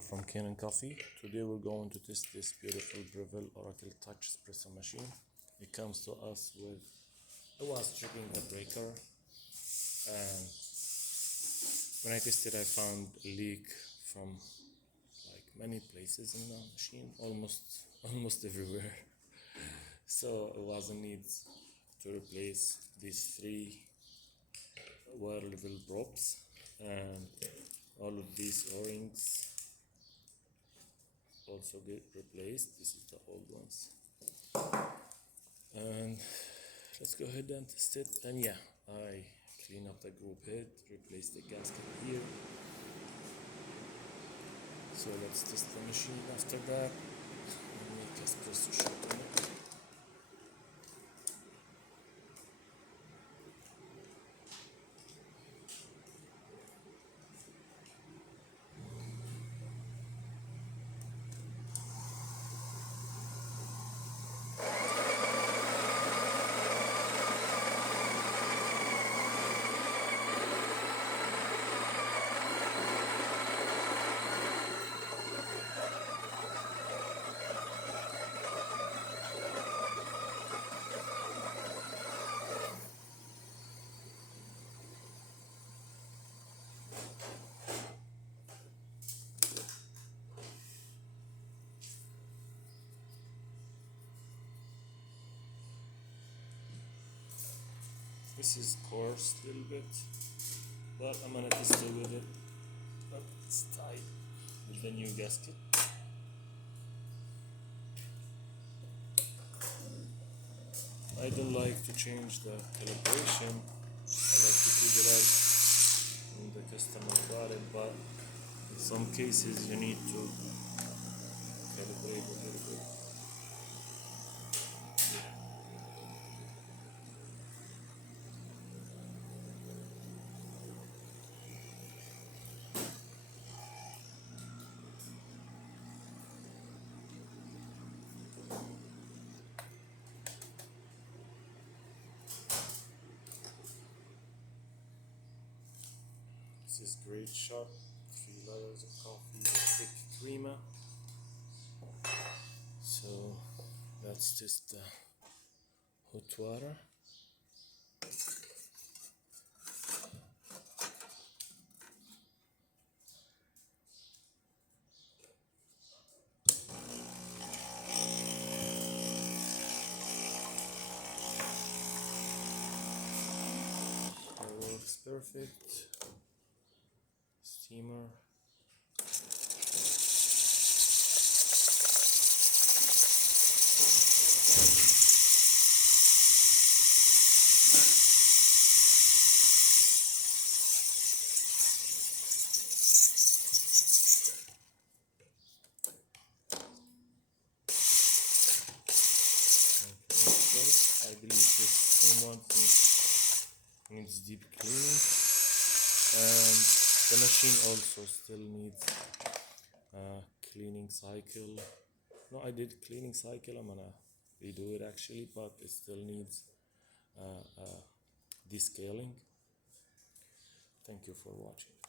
From Kanen Coffee. Today we're going to test this beautiful Breville Oracle Touch Espresso machine. It comes to us with, I was checking the breaker, and when I tested I found a leak from like many places in the machine, almost everywhere. So it was a need to replace these three water level probes and all of these O-rings also get replaced. This is the old ones, and let's go ahead and test it. And yeah, I clean up the group head, replace the gasket here. So let's test the machine after that and make espresso shot on it. This is coarse a little bit, but I'm gonna test it with it. But it's tight with the new gasket. I don't like to change the calibration. I like to keep it as when the customer got it, but in some cases you need to calibrate a little bit. This is great shot, 3 layers of coffee with thick creamer. So let's test the hot water. It works perfect. Steamer. I believe this steam one needs deep cleaning, and the machine also still needs a cleaning cycle. No, I did cleaning cycle. I'm gonna redo it actually, but it still needs descaling. Thank you for watching.